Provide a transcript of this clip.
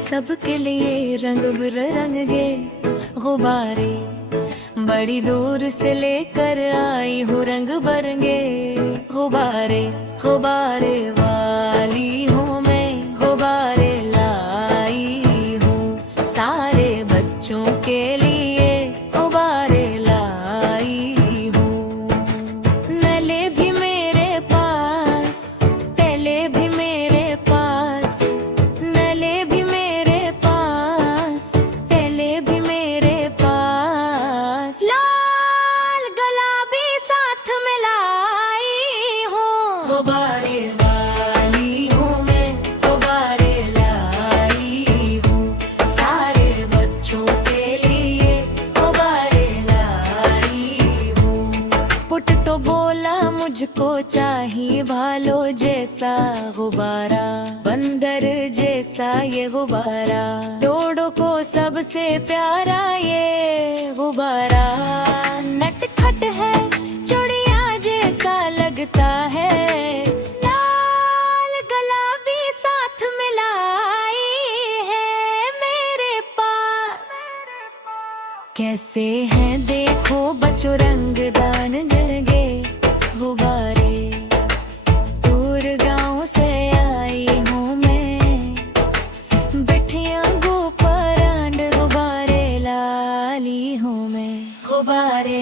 सबके लिए रंग बिरंगे गुब्बारे, बड़ी दूर से लेकर आई हूँ रंग बिरंगे गुब्बारे। गुब्बारे वाली हूँ मैं, गुब्बारे लाई हूँ सारे बच्चों के लिए, गुब्बारे लाई हूँ। नले भी मेरे पास, तेले भी मेरे पास, नले भी मेरे पास, तेले भी मेरे पास, लाल गुलाबी साथ में लाई हूँ। गुब्बारे वाली हूँ मैं, गुब्बारे लाई हूँ सारे बच्चों के लिए, गुब्बारे लाई हूँ। पुट तो बोला मुझको चाहिए भालो जैसा गुब्बारा, बंदर जैसा ये गुब्बारा, डोडो को सबसे प्यारा ये गुब्बारा। नटखट है चुड़िया जैसा लगता है, लाल गुलाबी साथ में लाई है मेरे पास। कैसे हैं देखो बच्चों रंगदान जलगे गुब्बारे, दूर गांव से आई हूँ मैं, बिठिया गुब्बारे गुब्बारे लाली हूँ मैं, गुब्बारे